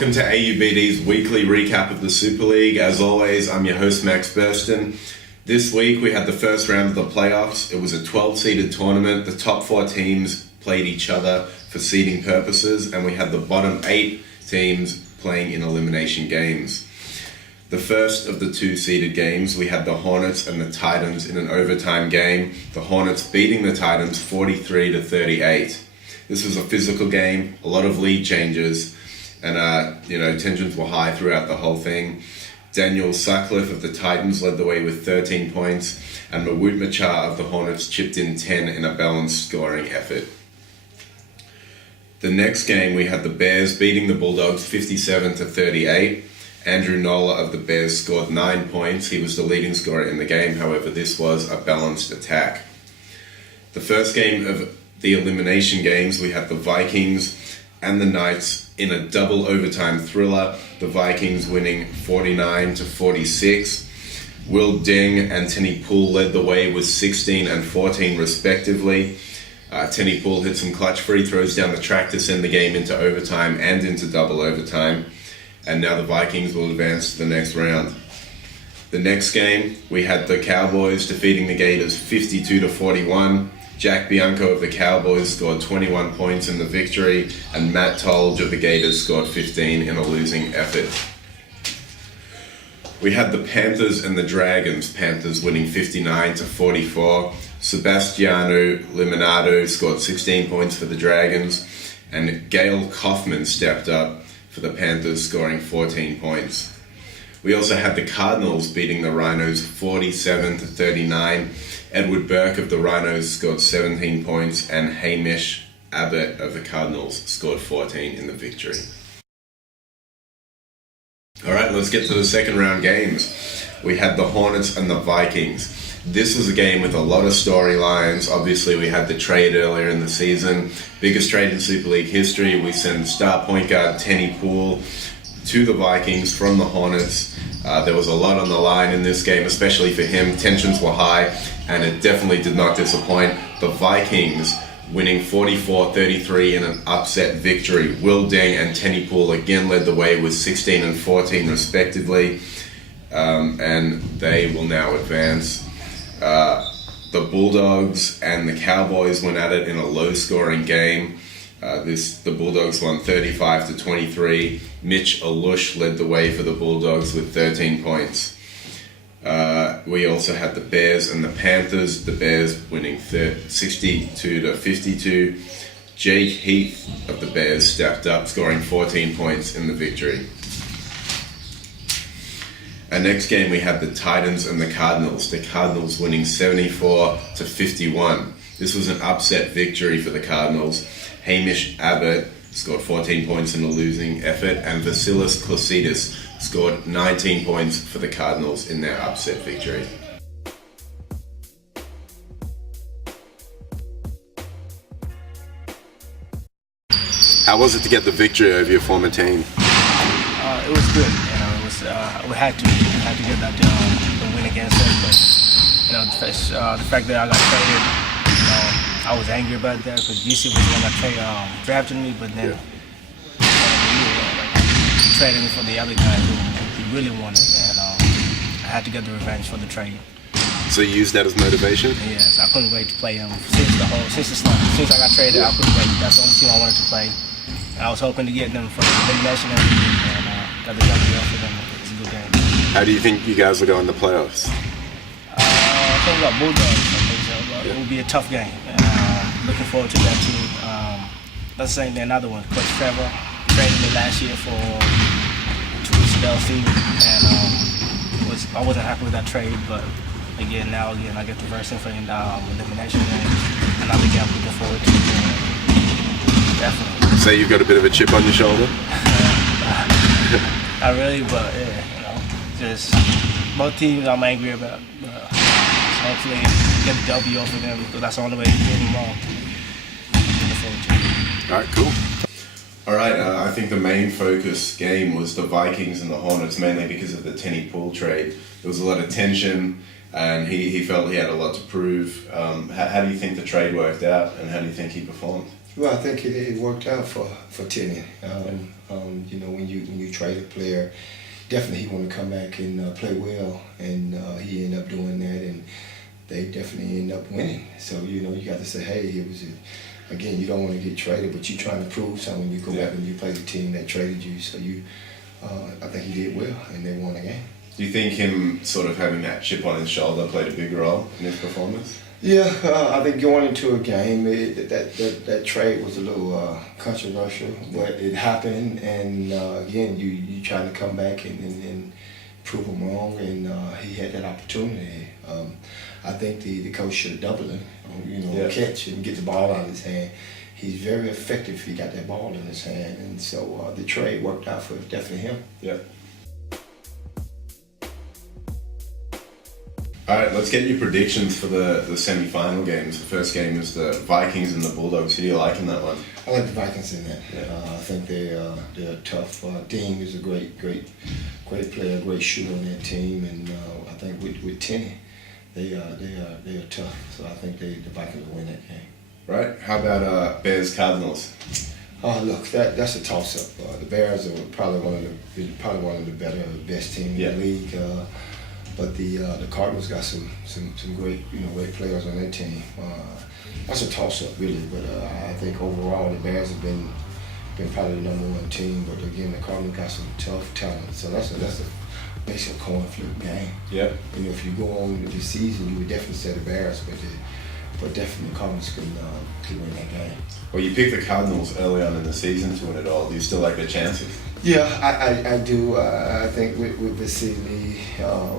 welcome to AUBD's weekly recap of the Super League. As always, I'm your host, Max Burstin. This week we had the first round of the playoffs. It was a 12-seeded tournament. The top 4 teams played each other for seeding purposes, and we had the bottom 8 teams playing in elimination games. The first of the 2 seeded games, we had the Hornets and the Titans in an overtime game. The Hornets beating the Titans 43-38. This was a physical game, a lot of lead changes, and tensions were high throughout the whole thing. Daniel Sutcliffe of the Titans led the way with 13 points, and Mawood Machar of the Hornets chipped in 10 in a balanced scoring effort. The next game, we had the Bears beating the Bulldogs 57-38. Andrew Nola of the Bears scored 9 points. He was the leading scorer in the game. However, this was a balanced attack. The first game of the elimination games, we had the Vikings and the Knights in a double overtime thriller. The Vikings winning 49-46. Will Deng and Tenny Poole led the way with 16 and 14 respectively. Tenny Poole hit some clutch free throws down the track to send the game into overtime and into double overtime. And now the Vikings will advance to the next round. The next game, we had the Cowboys defeating the Gators 52-41. Jack Bianco of the Cowboys scored 21 points in the victory, and Matt Tolge of the Gators scored 15 in a losing effort. We had the Panthers and the Dragons, Panthers winning 59-44. Sebastiano Limonado scored 16 points for the Dragons, and Gail Kaufman stepped up for the Panthers, scoring 14 points. We also had the Cardinals beating the Rhinos 47-39. Edward Burke of the Rhinos scored 17 points, and Hamish Abbott of the Cardinals scored 14 in the victory. Alright, let's get to the second round games. We had the Hornets and the Vikings. This was a game with a lot of storylines. Obviously, we had the trade earlier in the season. Biggest trade in Super League history. We sent star point guard Tenny Poole to the Vikings from the Hornets. There was a lot on the line in this game, especially for him. Tensions were high, and it definitely did not disappoint. The Vikings winning 44-33 in an upset victory. Will Deng and Tenny Poole again led the way with 16 and 14 respectively, and they will now advance. The Bulldogs and the Cowboys went at it in a low-scoring game. The Bulldogs won 35-23. Mitch Alush led the way for the Bulldogs with 13 points. We also had the Bears and the Panthers. The Bears winning 62-52. Jake Heath of the Bears stepped up, scoring 14 points in the victory. Our next game, we had the Titans and the Cardinals. The Cardinals winning 74-51. This was an upset victory for the Cardinals. Hamish Abbott scored 14 points in a losing effort, and Vasilis Klasitis scored 19 points for the Cardinals in their upset victory. How was it to get the victory over your former team? It was good. We had to get that the win against them, but the fact that I got traded, I was angry about that because DC was the one that drafted me, but then he traded me for the other guy who he really wanted, and I had to get the revenge for the trade. So you used that as motivation? Yes, I couldn't wait to play him since the start. Since I got traded, I couldn't wait. That's the only team I wanted to play. And I was hoping to get them for the elimination and got the W for them. It's a good game. How do you think you guys will go in the playoffs? I think we got Bulldogs. It will be a tough game. Looking forward to that too. That's the same thing, another one. Coach Trevor traded me last year for 2 Sedale Threatt, and I wasn't happy with that trade, but again, I get to verse him for the elimination game. Another game I'm looking forward to. Definitely. So you've got a bit of a chip on your shoulder? Not really, but just both teams I'm angry about. Hopefully get the W over them, because that's the only way to get them wrong. All right, cool. All right, I think the main focus game was the Vikings and the Hornets, mainly because of the Tenny Poole trade. There was a lot of tension, and he felt he had a lot to prove. How do you think the trade worked out, and how do you think he performed? Well, I think it worked out for Tenney. You know, when you trade a player, definitely he want to come back and play well, and he ended up doing that, and they definitely ended up winning. So you know, you got to say, hey, it was again, you don't want to get traded, but you're trying to prove something when you go back and you play the team that traded you. So I think he did well, and they won the game. Do you think him sort of having that chip on his shoulder played a big role in his performance? Yeah, I think going into a game, that trade was a little controversial, but it happened, and again, you trying to come back and prove him wrong, and he had that opportunity. I think the coach should have doubled him, catch and get the ball out of his hand. He's very effective if he got that ball in his hand, and so the trade worked out for definitely him. Yeah. All right, let's get your predictions for the semi-final games. The first game is the Vikings and the Bulldogs. Who do you like in that one? I like the Vikings in that. Yeah. I think they're tough. Dean is a great player, great shooter on that team, and I think with Tenney, they are tough. So I think the Vikings will win that game. Right. How about Bears Cardinals? Look, that's a toss-up. The Bears are probably one of the best teams in the league. But the Cardinals got some great players on their team. That's a toss-up really, but I think overall the Bears have been probably the number one team. But again, the Cardinals got some tough talent, so that's basically a coin flip game. Yeah. You know, if you go on with the season, you would definitely say the Bears, but definitely the Cardinals can win that game. Well, you picked the Cardinals early on in the season to win it all. Do you still like their chances? Yeah, I do. I think with the city,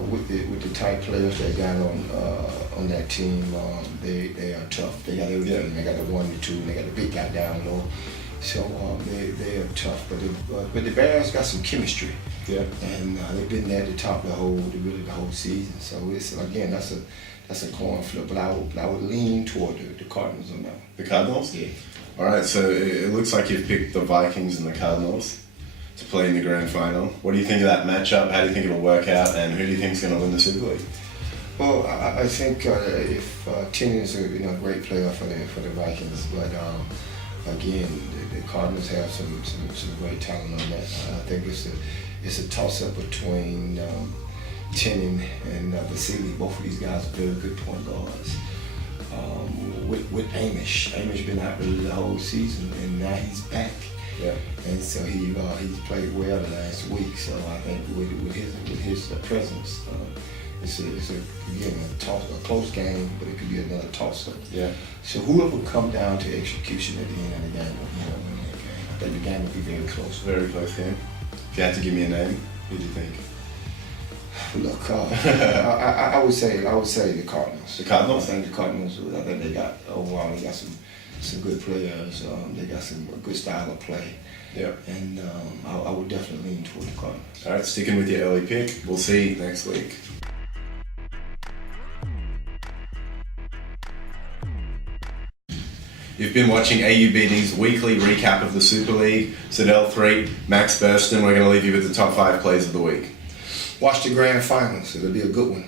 with the type players they got on that team, they are tough. They got everything. Yeah. They got the 1, the 2, and they got the big guy down low. So they are tough. But the Bears got some chemistry. Yeah. And they've been there at the top the whole season. So it's again that's a coin flip. But I would lean toward the Cardinals on that. The Cardinals? Yeah. All right. So it looks like you've picked the Vikings and the Cardinals to play in the grand final. What do you think of that matchup? How do you think it'll work out? And who do you think is going to win the Super League? Well, I think if Tenney is a great player for the Vikings, but again, the Cardinals have some great talent on that. I think it's a toss-up between Tenney and Vasily. Both of these guys are very good point guards. With Amish been out really the whole season, and now he's back. Yeah. And so he's played well the last week. So I think with his presence, it's a close game, but it could be another toss-up. Yeah. So whoever come down to execution at the end of the game will win that game. I think the game will be very close. Very close game. If you had to give me a name, who do you think? Look, I would say the Cardinals. The Cardinals? I think the Cardinals. I think they got some good players. They got some good style of play. Yeah. And I would definitely lean toward the Cardinals. All right, sticking with your early pick. We'll see you next week. You've been watching AUBD's weekly recap of the Super League. Sedale Threatt, Max Burstin. We're going to leave you with the top 5 plays of the week. Watch the grand finals. It'll be a good one.